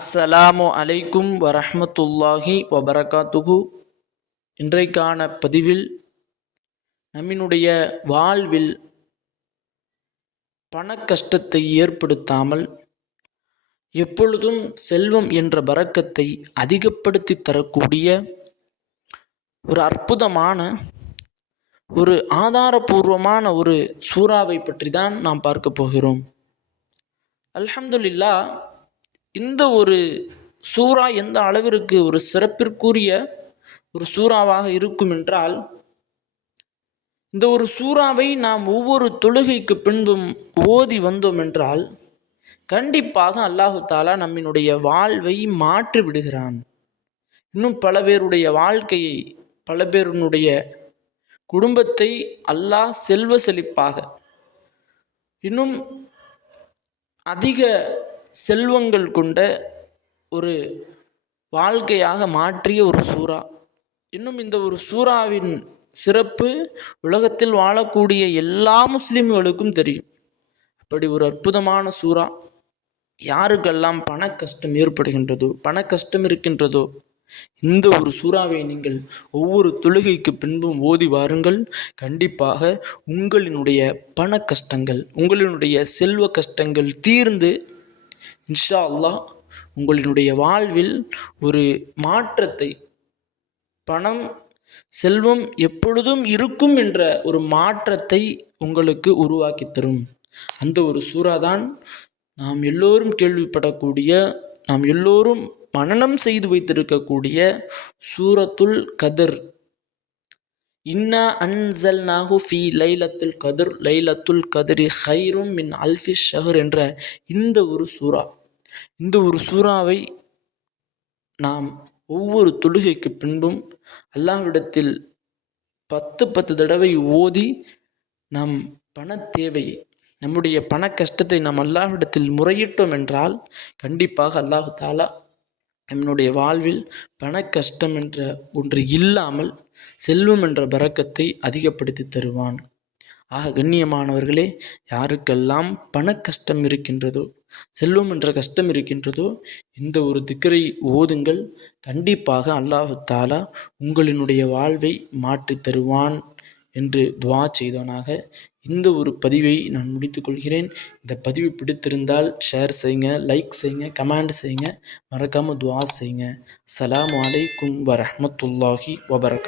அஸ்ஸலாமு அலைக்கும் வரஹ்மத்துல்லாஹி வபரகாத்துஹு. இன்றைக்கான பதிவில் நம்மினுடைய வாழ்வில் பண கஷ்டத்தை ஏற்படுத்தாமல் எப்பொழுதும் செல்வம் என்ற பரக்கத்தை அதிகப்படுத்தி தரக்கூடிய ஒரு அற்புதமான ஒரு ஆதாரபூர்வமான ஒரு சூறாவை பற்றி தான் நாம் பார்க்க போகிறோம். அல்ஹம்துலில்லாஹ், இந்த ஒரு சூறா எந்த அளவிற்கு ஒரு சிறப்பிற்குரிய ஒரு சூறாவாக இருக்கும் என்றால், இந்த ஒரு சூறாவை நாம் ஒவ்வொரு தொழுகைக்கு பின்பும் ஓதி வந்தோம் என்றால் கண்டிப்பாக அல்லாஹு தாலா நம்மினுடைய வாழ்வை மாற்றி விடுகிறான். இன்னும் பல பேருடைய வாழ்க்கையை, பல பேருடைய குடும்பத்தை அல்லாஹ் செல்வ செழிப்பாக, இன்னும் அதிக செல்வங்கள் கொண்ட ஒரு வாழ்க்கையாக மாற்றிய ஒரு சூறா. இன்னும் இந்த ஒரு சூறாவின் சிறப்பு உலகத்தில் வாழக்கூடிய எல்லா முஸ்லிம்களுக்கும் தெரியும். அப்படி ஒரு அற்புதமான சூறா. யாருக்கெல்லாம் பண கஷ்டம் ஏற்படுகின்றதோ, பண கஷ்டம் இருக்கின்றதோ, இந்த ஒரு சூறாவை நீங்கள் ஒவ்வொரு தொழுகைக்கு பின்பும் ஓதி வாருங்கள். கண்டிப்பாக உங்களினுடைய பண கஷ்டங்கள், உங்களினுடைய செல்வ கஷ்டங்கள் தீர்ந்து இன்ஷா அல்லாஹ் உங்களினுடைய வாழ்வில் ஒரு மாற்றத்தை, பணம் செல்வம் எப்பொழுதும் இருக்கும் என்ற ஒரு மாற்றத்தை உங்களுக்கு உருவாக்கி தரும். அந்த ஒரு சூறா தான் நாம் எல்லோரும் கேள்விப்படக்கூடிய, நாம் எல்லோரும் மனனம் செய்து வைத்திருக்கக்கூடிய சூரத்துல் கத்ர். இன்னா அன்ஸல்நாஹு ஃபீ லைலத்துல் கத்ர் லைலத்துல் கத்ரி ഖൈറുம் மின் அல்ஃபி ஷஹர் என்ற இந்த ஒரு சூறா. இந்த ஒரு சூறாவை நாம் ஒவ்வொரு தொழுகைக்கு பின்பும் அல்லாஹ்விடத்தில் 10 தடவை ஓதி நம் பண தேவையை, நம்முடைய பண கஷ்டத்தை நாம் அல்லாஹ்விடத்தில் முறையிட்டோம் என்றால் கண்டிப்பாக அல்லாஹு தாலா நம்முடைய வாழ்வில் பண கஷ்டம் என்ற ஒன்று இல்லாமல் செல்வம் என்ற பரக்கத்தை அதிகப்படுத்தி தருவான். ஆக கண்ணியமானவர்களே, யாருக்கெல்லாம் பண கஷ்டம் இருக்கின்றதோ, செல்வம் என்ற கஷ்டம் இருக்கின்றதோ, இந்த ஒரு திக்ரை ஓதுங்கள். கண்டிப்பாக அல்லாஹு தாலா உங்களினுடைய வாழ்வை மாற்றி தருவான் என்று துஆ செய்தவனாக இந்த ஒரு பதிவை நான் முடித்துக்கொள்கிறேன். இந்த பதிவு பிடித்திருந்தால் ஷேர் செய்யுங்க, லைக் செய்யுங்க, கமெண்ட் செய்யுங்க, மறக்காமல் துஆ செய்யுங்க. அஸ்ஸலாமு அலைக்கும் வரஹ்மத்துல்லாஹி வபரகாத்துஹு.